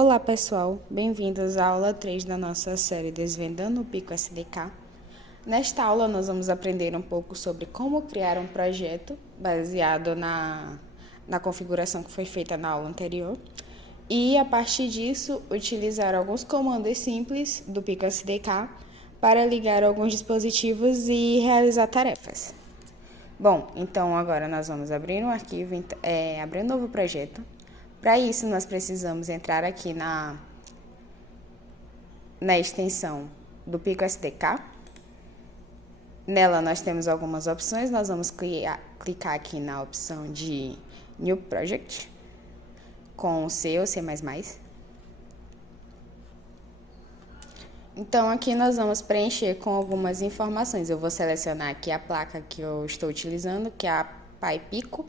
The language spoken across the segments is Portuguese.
Olá pessoal, bem-vindos à aula 3 da nossa série Desvendando o Pico SDK. Nesta aula nós vamos aprender um pouco sobre como criar um projeto baseado na configuração que foi feita na aula anterior e a partir disso utilizar alguns comandos simples do Pico SDK para ligar alguns dispositivos e realizar tarefas. Bom, então agora nós vamos abrir um arquivo, abrir um novo projeto. Para isso, nós precisamos entrar aqui na extensão do Pico SDK. Nela, nós temos algumas opções. Nós vamos clicar aqui na opção de New Project, com C ou C++. Então, aqui nós vamos preencher com algumas informações. Eu vou selecionar aqui a placa que eu estou utilizando, que é a Pi Pico.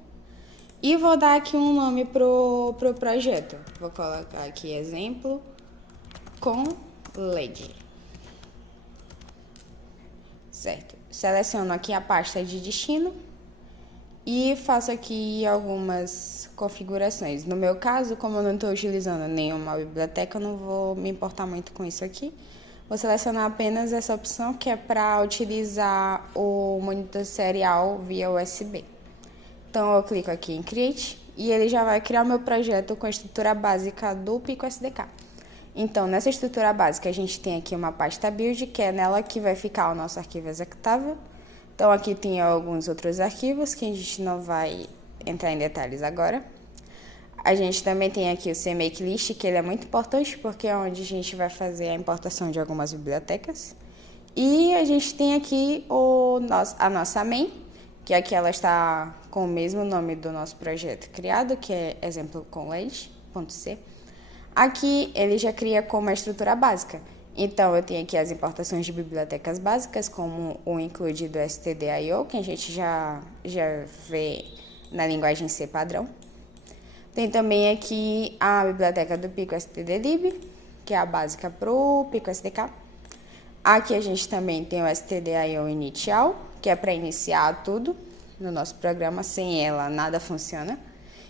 E vou dar aqui um nome pro projeto. Vou colocar aqui exemplo com LED. Certo. Seleciono aqui a pasta de destino e faço aqui algumas configurações. No meu caso, como eu não estou utilizando nenhuma biblioteca, eu não vou me importar muito com isso aqui. Vou selecionar apenas essa opção que é para utilizar o monitor serial via USB. Então, eu clico aqui em Create e ele já vai criar o meu projeto com a estrutura básica do Pico SDK. Então, nessa estrutura básica, a gente tem aqui uma pasta build, que é nela que vai ficar o nosso arquivo executável. Então, aqui tem alguns outros arquivos que a gente não vai entrar em detalhes agora. A gente também tem aqui o CMake List, que ele é muito importante porque é onde a gente vai fazer a importação de algumas bibliotecas. E a gente tem aqui a nossa main, que aqui ela está com o mesmo nome do nosso projeto criado, que é exemplo com LED.c. Aqui ele já cria como a estrutura básica. Então, eu tenho aqui as importações de bibliotecas básicas, como o include do stdio, que a gente já vê na linguagem C padrão. Tem também aqui a biblioteca do Pico stdlib, que é a básica para o Pico SDK. Aqui a gente também tem o stdio initial, que é para iniciar tudo no nosso programa. Sem ela, nada funciona.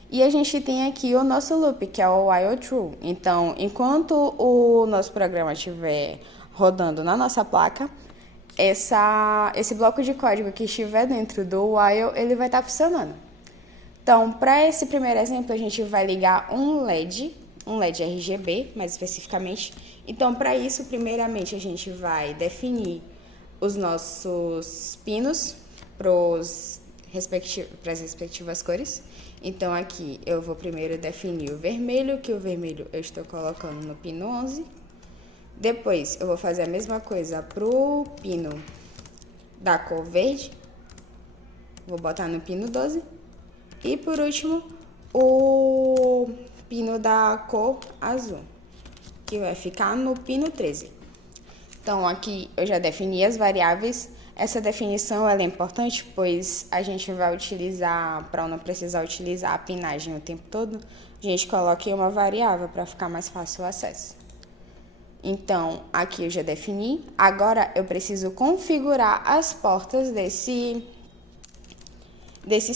E a gente tem aqui o nosso loop, que é o while true. Então, enquanto o nosso programa estiver rodando na nossa placa, esse bloco de código que estiver dentro do while, ele vai estar funcionando. Então, para esse primeiro exemplo, a gente vai ligar um LED RGB, mais especificamente. Então, para isso, primeiramente, a gente vai definir os nossos pinos para as respectivas cores. Então, aqui eu vou primeiro definir o vermelho, que o vermelho eu estou colocando no pino 11. Depois, eu vou fazer a mesma coisa para o pino da cor verde. Vou botar no pino 12. E, por último, o pino da cor azul, que vai ficar no pino 13. Então, aqui eu já defini as variáveis. Essa definição ela é importante, pois a gente vai utilizar, para não precisar utilizar a pinagem o tempo todo, a gente coloca uma variável para ficar mais fácil o acesso. Então, aqui eu já defini. Agora, eu preciso configurar as portas desses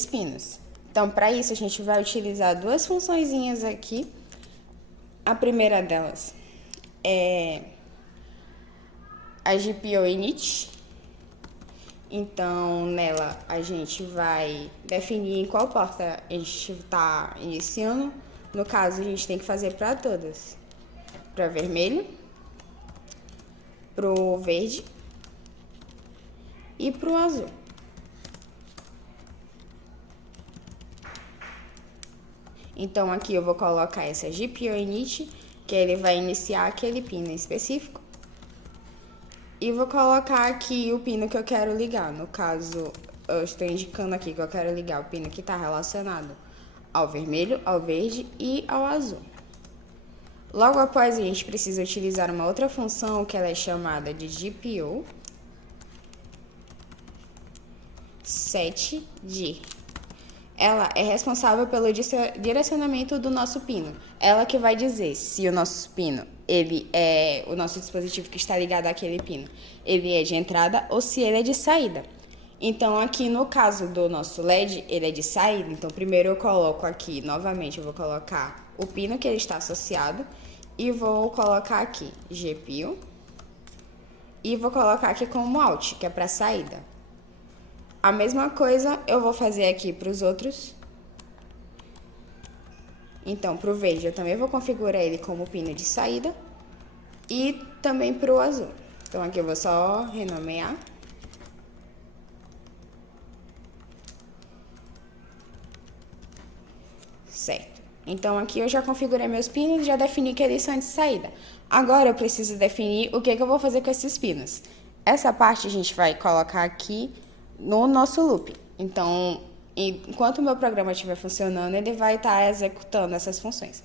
pinos. Então, para isso, a gente vai utilizar duas funçõezinhas aqui. A primeira delas é a GPO init. Então, nela, a gente vai definir em qual porta a gente está iniciando. No caso, a gente tem que fazer para todas. Para vermelho, para o verde e para o azul. Então, aqui eu vou colocar essa GPO init, que ele vai iniciar aquele pino específico. E vou colocar aqui o pino que eu quero ligar. No caso, eu estou indicando aqui que eu quero ligar o pino que está relacionado ao vermelho, ao verde e ao azul. Logo após, a gente precisa utilizar uma outra função que ela é chamada de GPO setdir. Ela é responsável pelo direcionamento do nosso pino. Ela que vai dizer se o nosso pino, o nosso dispositivo que está ligado àquele pino, ele é de entrada ou se ele é de saída. Então, aqui no caso do nosso LED, ele é de saída. Então, primeiro eu coloco aqui, novamente, eu vou colocar o pino que ele está associado. e vou colocar aqui GPIO e vou colocar aqui como Alt, que é para saída. A mesma coisa eu vou fazer aqui para os outros. Então, para o verde eu também vou configurar ele como pino de saída e também para o azul. Então, aqui eu vou só renomear. Certo. Então, aqui eu já configurei meus pinos e já defini que eles são de saída. Agora, eu preciso definir o que eu vou fazer com esses pinos. Essa parte a gente vai colocar aqui no nosso loop. Então, enquanto o meu programa estiver funcionando, ele vai estar executando essas funções.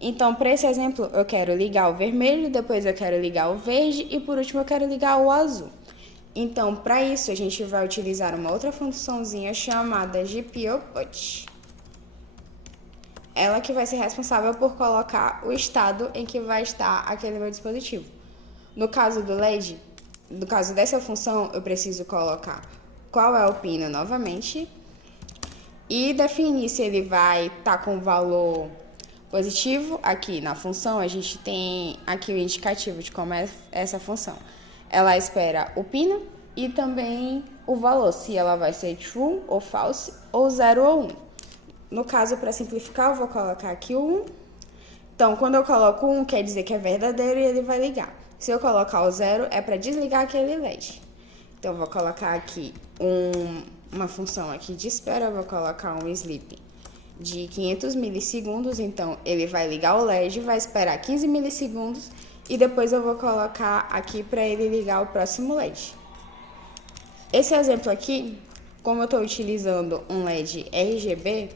Então, para esse exemplo, eu quero ligar o vermelho, depois eu quero ligar o verde e, por último, eu quero ligar o azul. Então, para isso, a gente vai utilizar uma outra funçãozinha chamada GPIOPut. Ela que vai ser responsável por colocar o estado em que vai estar aquele meu dispositivo. No caso do LED, no caso dessa função, eu preciso colocar qual é o pino novamente e definir se ele vai estar com valor positivo. Aqui na função a gente tem aqui o indicativo de como é essa função. Ela espera o pino e também o valor, se ela vai ser true ou false, ou 0 ou 1. No caso, para simplificar, eu vou colocar aqui o 1. Então, quando eu coloco 1, quer dizer que é verdadeiro e ele vai ligar. Se eu colocar o 0, é para desligar aquele LED. Então, eu vou colocar aqui uma função aqui de espera, eu vou colocar um sleep de 500 milissegundos. Então, ele vai ligar o LED, vai esperar 15 milissegundos e depois eu vou colocar aqui para ele ligar o próximo LED. Esse exemplo aqui, como eu estou utilizando um LED RGB,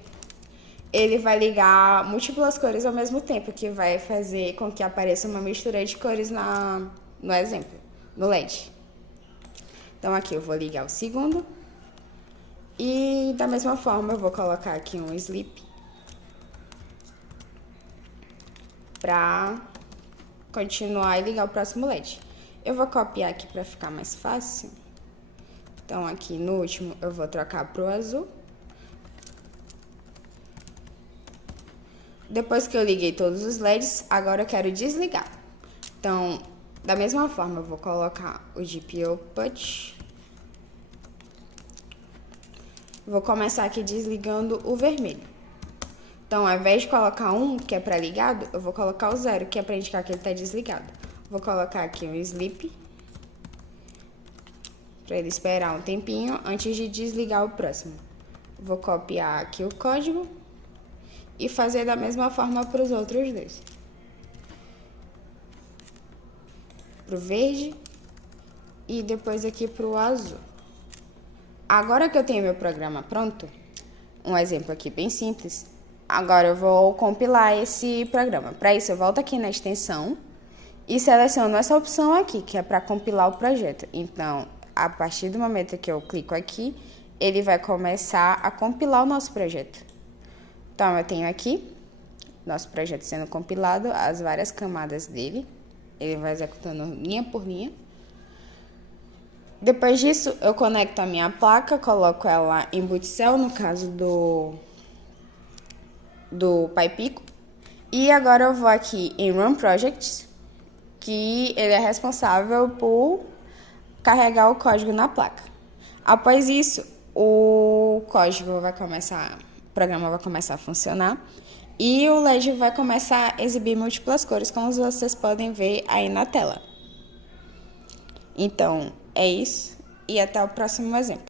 ele vai ligar múltiplas cores ao mesmo tempo, que vai fazer com que apareça uma mistura de cores no exemplo, no LED. Então, aqui eu vou ligar o segundo. E, da mesma forma, eu vou colocar aqui um sleep para continuar e ligar o próximo LED. Eu vou copiar aqui para ficar mais fácil. Então, aqui no último, eu vou trocar para o azul. Depois que eu liguei todos os LEDs, agora eu quero desligar. Então, da mesma forma, eu vou colocar o GPIOPut. Vou começar aqui desligando o vermelho. Então, ao invés de colocar 1, que é para ligado, eu vou colocar o 0, que é para indicar que ele está desligado. Vou colocar aqui um sleep, para ele esperar um tempinho antes de desligar o próximo. Vou copiar aqui o código e fazer da mesma forma para os outros dois. Para o verde e depois aqui para o azul. Agora que eu tenho meu programa pronto, um exemplo aqui bem simples, agora eu vou compilar esse programa. Para isso eu volto aqui na extensão e seleciono essa opção aqui, que é para compilar o projeto. Então, a partir do momento que eu clico aqui, ele vai começar a compilar o nosso projeto. Então, eu tenho aqui nosso projeto sendo compilado, as várias camadas dele. Ele vai executando linha por linha. Depois disso, eu conecto a minha placa, coloco ela em boot cell, no caso do PyPico. E agora eu vou aqui em Run Projects, que ele é responsável por carregar o código na placa. Após isso, o programa vai começar a funcionar e o LED vai começar a exibir múltiplas cores, como vocês podem ver aí na tela. Então, é isso e até o próximo exemplo.